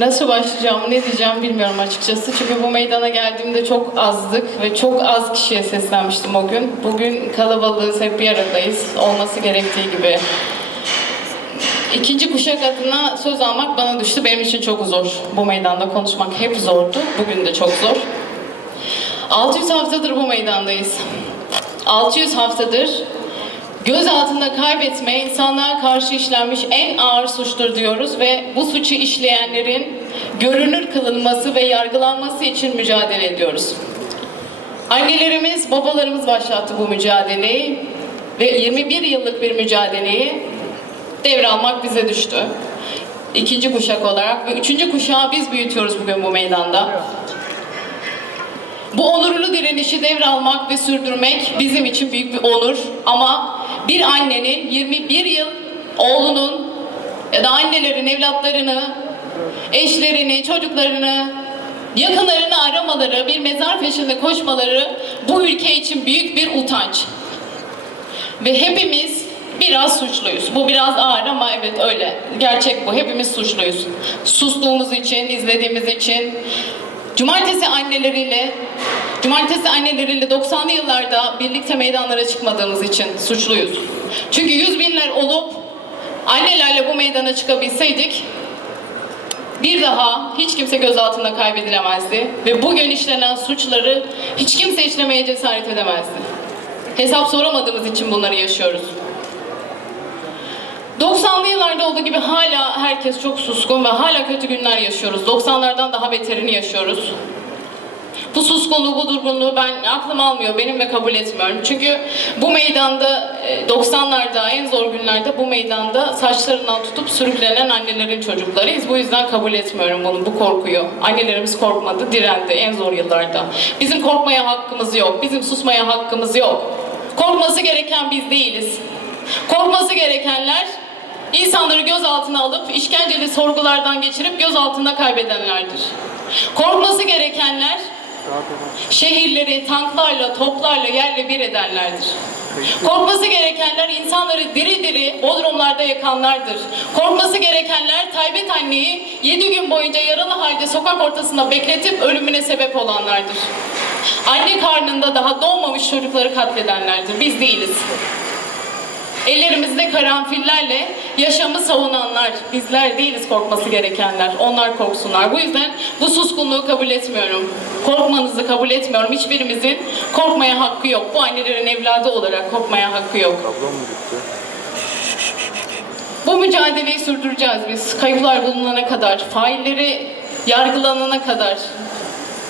Nasıl başlayacağımı, ne diyeceğimi bilmiyorum açıkçası. Çünkü bu meydana geldiğimde çok azdık ve çok az kişiye seslenmiştim o gün. Bugün kalabalığız, hep bir aradayız. Olması gerektiği gibi. İkinci kuşak adına söz almak bana düştü. Benim için çok zor. Bu meydanda konuşmak hep zordu. Bugün de çok zor. 600 haftadır bu meydandayız. 600 haftadır göz altında kaybetme insanlığa karşı işlenmiş en ağır suçtur diyoruz ve bu suçu işleyenlerin görünür kılınması ve yargılanması için mücadele ediyoruz. Annelerimiz, babalarımız başlattı bu mücadeleyi ve 21 yıllık bir mücadeleyi devralmak bize düştü. İkinci kuşak olarak ve üçüncü kuşağı biz büyütüyoruz bugün bu meydanda. Bu onurlu direnişi devralmak ve sürdürmek bizim için büyük bir onur. Ama bir annenin 21 yıl oğlunun ya da annelerin evlatlarını, eşlerini, çocuklarını, yakınlarını aramaları, bir mezar peşinde koşmaları bu ülke için büyük bir utanç. Ve hepimiz biraz suçluyuz. Bu biraz ağır ama evet öyle. Gerçek bu. Hepimiz suçluyuz. Sustuğumuz için, izlediğimiz için. Cumartesi anneleriyle Cumartesi anneleriyle 90'lı yıllarda birlikte meydanlara çıkmadığımız için suçluyuz. Çünkü yüz binler olup annelerle bu meydana çıkabilseydik bir daha hiç kimse gözaltında kaybedilemezdi ve bugün işlenen suçları hiç kimse işlemeye cesaret edemezdi. Hesap soramadığımız için bunları yaşıyoruz. 90'lı yıllarda olduğu gibi hala herkes çok suskun ve hala kötü günler yaşıyoruz. 90'lardan daha beterini yaşıyoruz. Bu suskunluğu, bu durgunluğu ben aklım almıyor, benim ve kabul etmiyorum. Çünkü bu meydanda e, 90'larda en zor günlerde bu meydanda saçlarından tutup sürüklenen annelerin çocuklarıyız. Bu yüzden kabul etmiyorum bunu, bu korkuyu. Annelerimiz korkmadı, direndi en zor yıllarda. Bizim korkmaya hakkımız yok, bizim susmaya hakkımız yok. Korkması gereken biz değiliz. Korkması gerekenler insanları gözaltına alıp işkenceli sorgulardan geçirip gözaltında kaybedenlerdir. Korkması gerekenler şehirleri tanklarla, toplarla yerle bir edenlerdir. Korkması gerekenler insanları diri diri bodrumlarda yakanlardır. Korkması gerekenler Taybet anneyi 7 gün boyunca yaralı halde sokak ortasında bekletip ölümüne sebep olanlardır. Anne karnında daha doğmamış çocukları katledenlerdir. Biz değiliz. Ellerimizde karanfillerle yaşamı savunanlar, bizler değiliz korkması gerekenler. Onlar korksunlar. Bu yüzden bu suskunluğu kabul etmiyorum. Korkmanızı kabul etmiyorum. Hiçbirimizin korkmaya hakkı yok. Bu annelerin evladı olarak korkmaya hakkı yok. Bu mücadeleyi sürdüreceğiz biz. Kayıplar bulunana kadar, failleri yargılanana kadar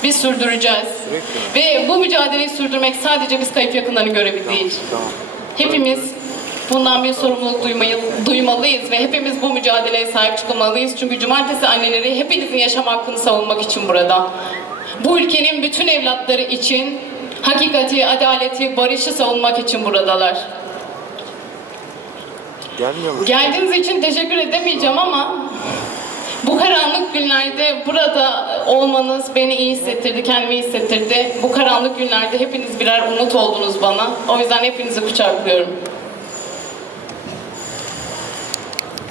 biz sürdüreceğiz. Ve bu mücadeleyi sürdürmek sadece biz kayıp yakınların görevi değil. Tamam. Hepimiz bundan bir sorumluluk duymalıyız ve hepimiz bu mücadeleye sahip çıkmalıyız. Çünkü cumartesi anneleri hepinizin yaşam hakkını savunmak için burada. Bu ülkenin bütün evlatları için hakikati, adaleti, barışı savunmak için buradalar. Gelmiyor? Geldiğiniz için teşekkür edemeyeceğim ama bu karanlık günlerde burada olmanız beni iyi hissettirdi, kendimi iyi hissettirdi. Bu karanlık günlerde hepiniz birer umut oldunuz bana. O yüzden hepinizi kucaklıyorum.